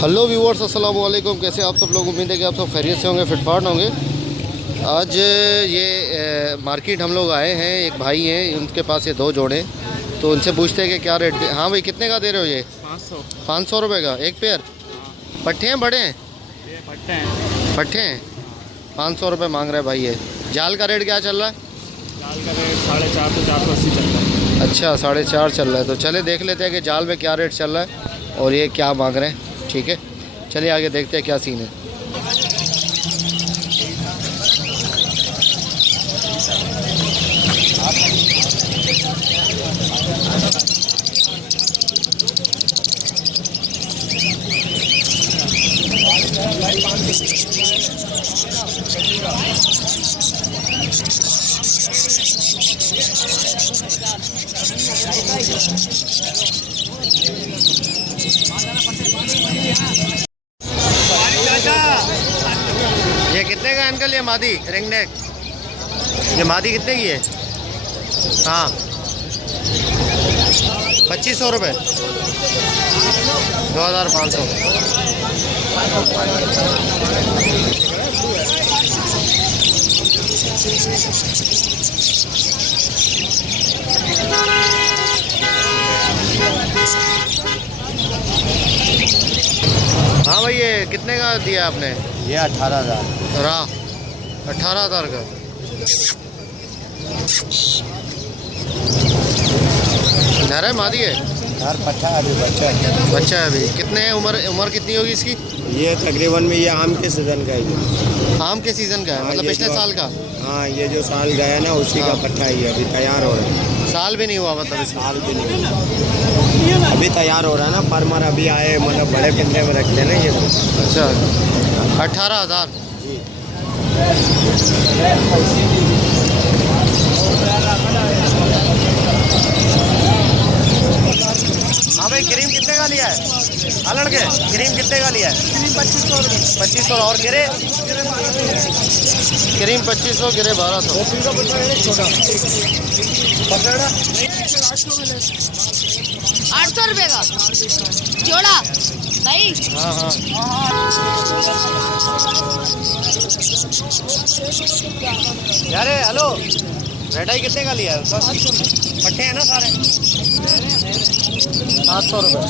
Hello viewers, अस्सलाम वालेकुम। कैसे आप सब लोग? उम्मीद है कि आप सब खैरियत से होंगे, फिटफाट होंगे। आज ये मार्केट हम लोग आए हैं। एक भाई हैं, उनके पास ये दो जोड़े, तो उनसे पूछते हैं कि क्या रेट हाँ भाई, कितने का दे रहे हो ये? 500 रुपये का एक पेयर। पट्टे हैं, बड़े हैं? ये पट्टे हैं। 500 रुपये मांग रहे हैं भाई। ये जाल का रेट क्या चल रहा है? जाल का रेट 450 से 480 चल रहा है। अच्छा, 450 चल रहा है। तो चले देख लेते हैं कि जाल में क्या रेट चल रहा है और ये क्या मांग रहे हैं। ठीक है, चलिए आगे देखते हैं क्या सीन है। ये कितने का अंकल? ये मादी रिंग नेक, ये मादी कितने की है? हाँ, 2500 रुपये। 2500। हाँ भाई, ये कितने का दिया आपने? ये 18,000। रहा 18,000 का। नर मादी है? यार पट्टा अभी बच्चा है। बच्चा है अभी। कितने है उम्र कितनी होगी इसकी? ये तकरीबन में ये आम के सीज़न का है। आम के सीज़न का है? हाँ, मतलब पिछले साल का? हाँ, ये जो साल गया ना उसी का पट्टा ही है। अभी तैयार हो रहा है। साल भी नहीं हुआ मतलब इसका? साल भी नहीं, अभी तैयार हो रहा है ना। परमर अभी आए, मतलब बड़े पिंजरे में रखते हैं ना ये। अच्छा, 18,000। हाँ भाई, क्रीम कितने का लिया है? अलड़ के क्रीम कितने का लिया है? 2500। और गिरे? क्रीम 2500, गिरे 1200। 800 रुपये का जोड़ा भाई। हाँ हाँ। यार हेलो, रेडाई कितने का लिया है उसका? पट्टे हैं ना सारे? 700 रुपये।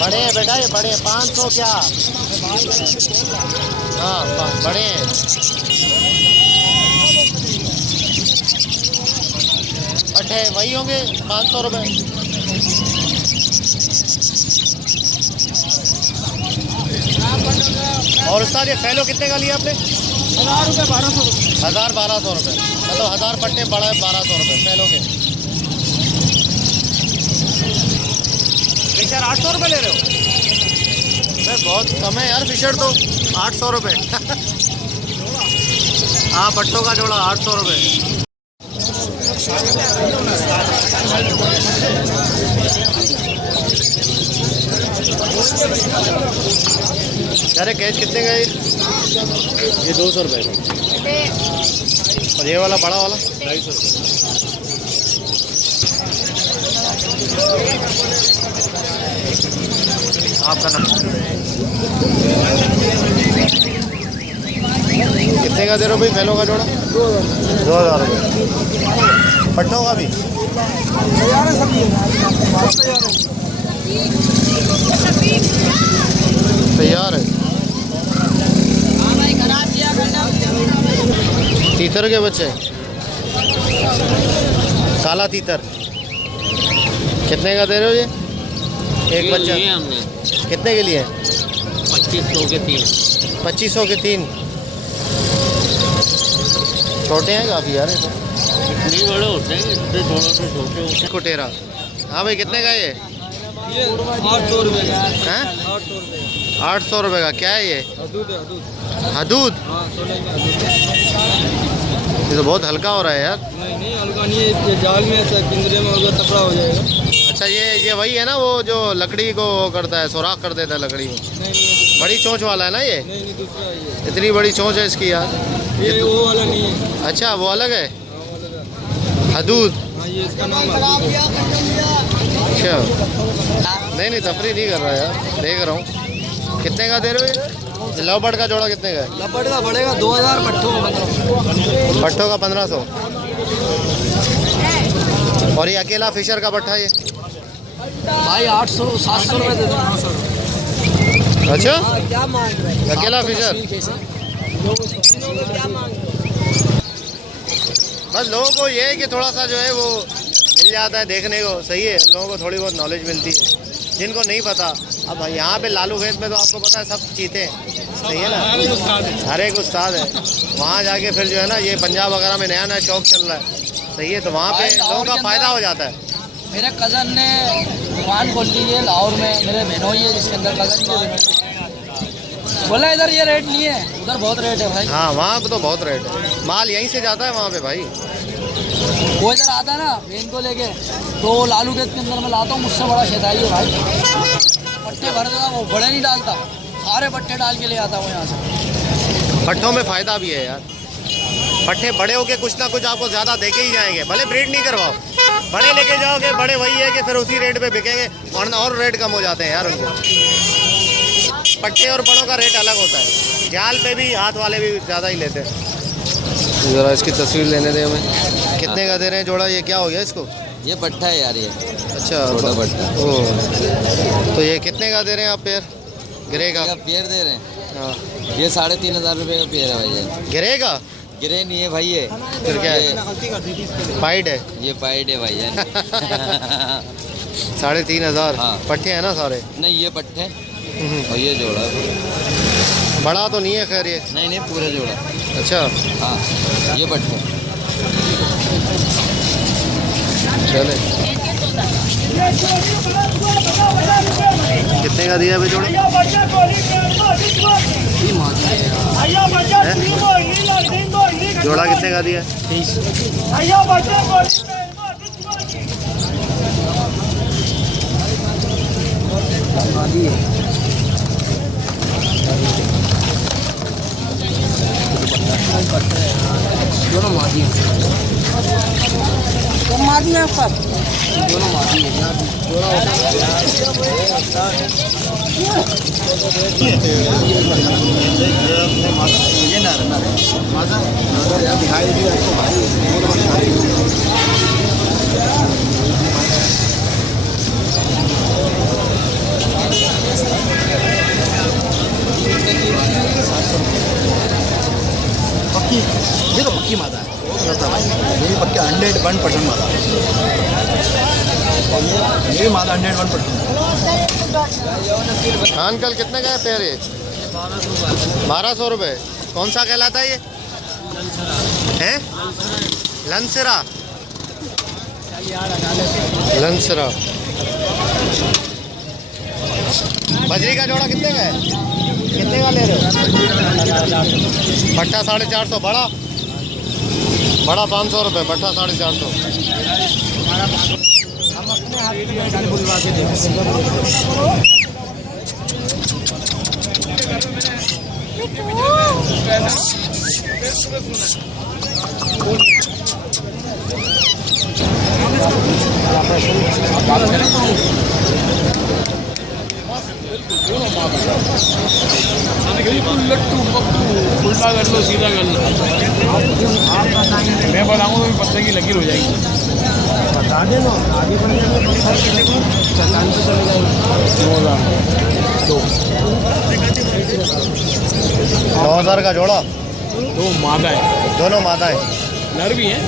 बड़े हैं बेटा, ये बड़े हैं। 500 क्या? हाँ, बड़े हैं। पट्टे वही होंगे 500 रुपये। और उसका ये फैलो कितने का लिया आपने? 1000 रुपये 1200 रुपये। 1200 रुपये। मतलब 1000 पट्टे बड़ा है, 1200 रुपये फैलो के। फिशर 800 रुपये ले रहे हो? अरे बहुत कम है यार फिशर तो। 800 रुपये। हाँ, पट्टों का जोड़ा 800 रुपये। अरे कैच कितने का? ये 200 रुपये का। और ये वाला बड़ा वाला 250 आपका नंबर कितने का दे रहे हो भाई? फैलों का जोड़ा 2000 रुपये। पट्टों का भी तैयार है। तीतर के बच्चे, काला तीतर कितने का दे रहे हो ये? एक बच्चा हमने कितने के लिए? 2500 के 3। 2500 के 3। छोटे हैं काफ़ी यार ये तो। नहीं बड़े होते हैं, इससे थोड़ा से छोटे होते हैं। कुटेरा। हाँ भाई, कितने का ये? 800 रुपये का हैं? 800 रुपये। 800 रुपये का। क्या है ये? हदूद है, हदूद। हदूद? हाँ, सोने का हदूद। ये तो बहुत हल्का हो रहा है यार। नहीं हल्का नहीं है, ये जाल में ऐसा पिंजरे में होगा तपड़ा हो जाएगा। अच्छा, ये वही है ना वो जो लकड़ी को करता है, सुराख कर देता है लकड़ी को? नहीं, बड़ी चोंच वाला है ना ये? नहीं दूसरा है ये। इतनी बड़ी चोंच है इसकी यार। ये वो वाला नहीं है। अच्छा, वो अलग है। हदूद। हाँ ये इसका नाम है। अच्छा, नहीं तफरी नहीं कर रहा यार, देख रहा हूँ। कितने का दे रहे हो ये? लवबर्ड का जोड़ा कितने का है? लपट का पड़ेगा 2000, पट्ठों का 1500। पट्ठों का 1500। और ये अकेला फिशर का पट्ठा ये? भाई 800-700 रुपये दे दो। अच्छा, क्या मांग रहे हैं? अकेला फिशर। बस लोगों को ये है कि थोड़ा सा जो है वो मिल जाता है देखने को, सही है। लोगों को थोड़ी बहुत नॉलेज मिलती है जिनको नहीं पता। अब यहाँ पे लालू खेत में तो आपको पता है सब चीते हैं, सही है ना, हर एक उस्ताद है। वहाँ जाके फिर जो है ना, ये पंजाब वगैरह में नया नया शौक चल रहा है, सही है। तो वहाँ पे लोगों का फ़ायदा हो जाता है। मेरे कज़न ने दुकान खोल ली है लाहौर में, मेरे बहनोई है जिसके अंदर कज़न बोला इधर ये रेट नहीं है, उधर बहुत रेट है भाई। हाँ, वहाँ पे तो बहुत रेट है, माल यहीं से जाता है वहाँ पे भाई। वो इधर आता है ना बहन को लेके, तो लालू खेत के अंदर मैं लाता हूँ, मुझसे बड़ा शेदाई है भाई। पट्टे भर देता, वो बड़े नहीं डालता, सारे पट्टे डाल के ले आता हूँ यहाँ से। पट्ठों में फ़ायदा भी है यार, पट्टे बड़े होके कुछ ना कुछ आपको ज़्यादा देके ही जाएंगे, भले ब्रीड नहीं करवाओ। बड़े लेके जाओगे, बड़े वही है कि फिर उसी रेट पे बिकेंगे और रेट कम हो जाते हैं यार उनके। पट्टे और बड़ों का रेट अलग होता है, जाल पे भी हाथ वाले भी ज़्यादा ही लेते हैं। ज़रा इसकी तस्वीर लेने दें हमें। कितने का दे रहे हैं जोड़ा? ये क्या हो गया इसको? ये पट्टा है यार, ये अच्छा, छोटा पट्टा। ओह, तो ये कितने का दे रहे हैं आप पेयर? गिरे का? पेयर दे रहे हैं? हाँ, ये 3500 रुपये का पेयर है भाई। गिरे का? गिरे नहीं है भाई ये, फिर क्या है? पाइड है? ये पाइड है भाई। 3500। हाँ। पट्टे हैं ना सारे? नहीं ये पट्टे और ये जोड़ा बड़ा तो नहीं है खैर ये? नहीं पूरा जोड़ा। अच्छा, हाँ ये पट्टे। चले, कितने का दिया भाई जोड़ा? जोड़ा कितने का दिया? 30। दोनों मादी हैं। तो मादी हैं पर दोनों मादी हैं। ये ना मादा दिखाई दी पक्की, ये तो पक्की मादा है ये पक्की 101% मादा है। ये भी मादा 101%। अंकल कितने का है पेयर ये? 1200 रुपये। कौन सा कहलाता है ये? है लंसरा। लंसरा। बजरी का जोड़ा कितने का है? कितने का ले रहे हो? पट्टा 450। बड़ा 500 रुपये, पट्टा 450। हम अपने हाथ में बुलवा के देंगे। बिल्कुल लट्टू पप्पू, उल्टा कर लो सीधा कर लो। मैं बताऊँगा तो पत्ते की लकीर हो जाएगी। बता दे ना आगे बढ़ चलान पे चले जाएंगे। 9000 का जोड़ा। दो मादा है, दोनों मादा है। नर भी है,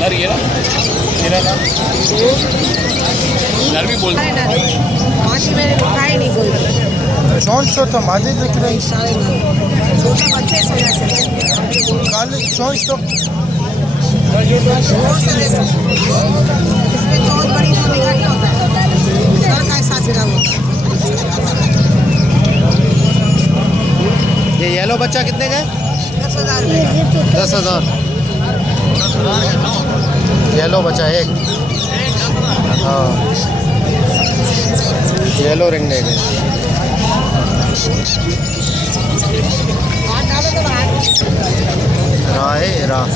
नर ये रहा, मेरा था नर भी बोलता है। शौक तो मादी दिख रही काले शौक तो ये येलो बच्चा कितने का है? 10,000। येलो बच्चा एक। हाँ, येलो रिंग नेक है। राह है राह।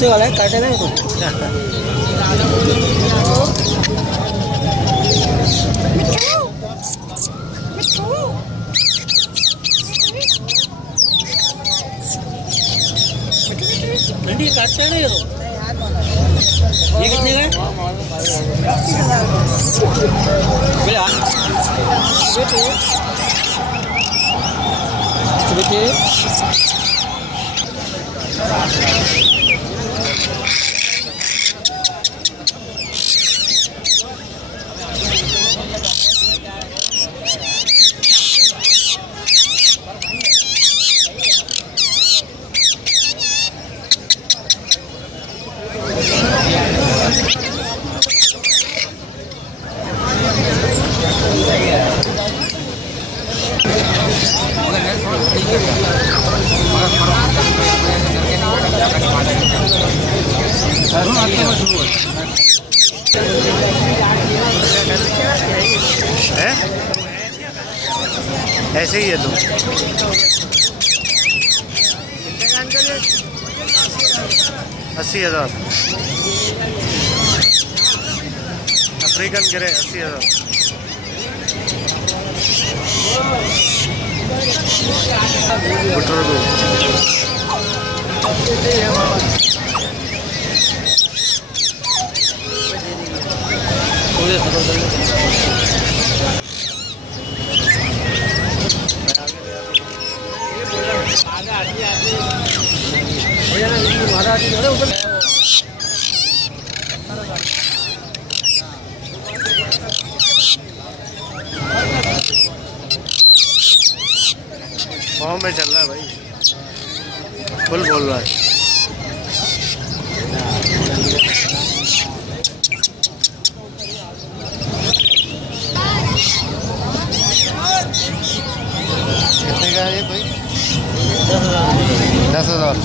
गुस्से वाला है, काटेगा ये तो। ठंडी काटता है ना ये तो। ये कितने का है? बेटे है ऐसे ही है तुम। 80,000 अफ्रीकन गिरे 80,000। फॉर्म में चल रहा है भाई, फुल बोल रहा है। कितने का है ये भाई? 10,000।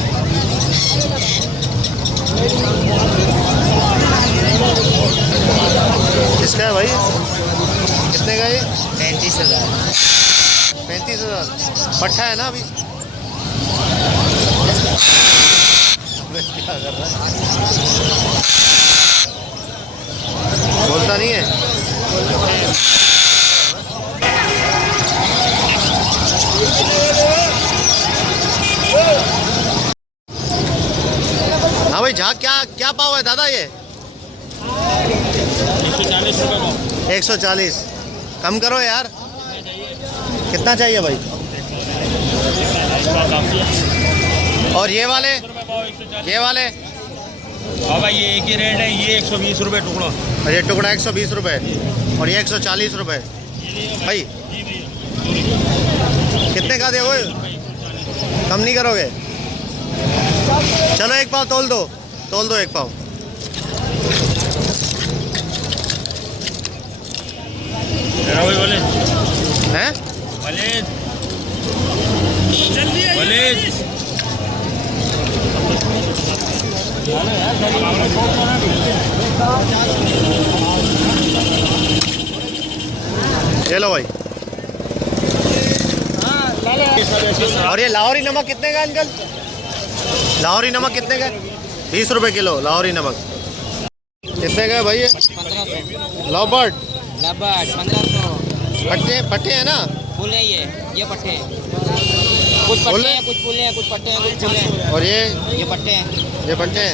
किसका है भाई? कितने का ये? 35,000। 35,000 पट्टा है ना अभी? क्या कर रहा है? बोलता नहीं है। हाँ भाई, जहाँ क्या क्या पाव है दादा ये? 140 रुपये का। 140 कम करो यार। कितना चाहिए भाई? और ये वाले? ये वाले? हाँ भाई, ये एक ही रेट है। ये 120 रुपये टुकड़ा। और ये टुकड़ा 120 रुपये और ये 140 रुपये भाई। कितने का दोगे? कम नहीं करोगे? चलो एक पाव तोल दो एक पाव। बोले हैं? बोले ये लो भाई। और ये लाहौरी नमक कितने का अंकल? लाहौरी नमक कितने का? 20 रुपये किलो लाहौरी नमक। कितने का है भाई ये? 1500। लॉबर्ट 1500। पट्टे हैं ना? फूल है ये पट्टे हैं। कुछ पट्टे हैं, कुछ फूल हैं, कुछ पट्टे हैं, कुछ फूल हैं। और ये पट्टे हैं। ये पट्टे हैं।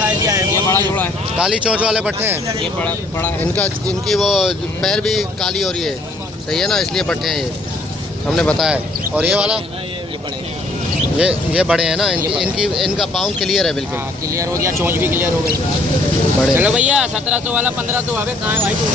ये बड़ा जोड़ा है। काली चोंच वाले पट्टे हैं। ये बड़ा है। इनकी वो पैर भी काली हो रही है, सही है ना, इसलिए पट्टे हैं ये, हमने बताया। और ये वाला? ये बड़े हैं। ये बड़े हैं ना? इनका पाँव क्लियर है बिल्कुल। हाँ, क्लियर हो गया, चोंच भी क्लियर हो गई। बड़े चलो भैया, 1700 वाला 1500 अबे कहाँ है भाई तू?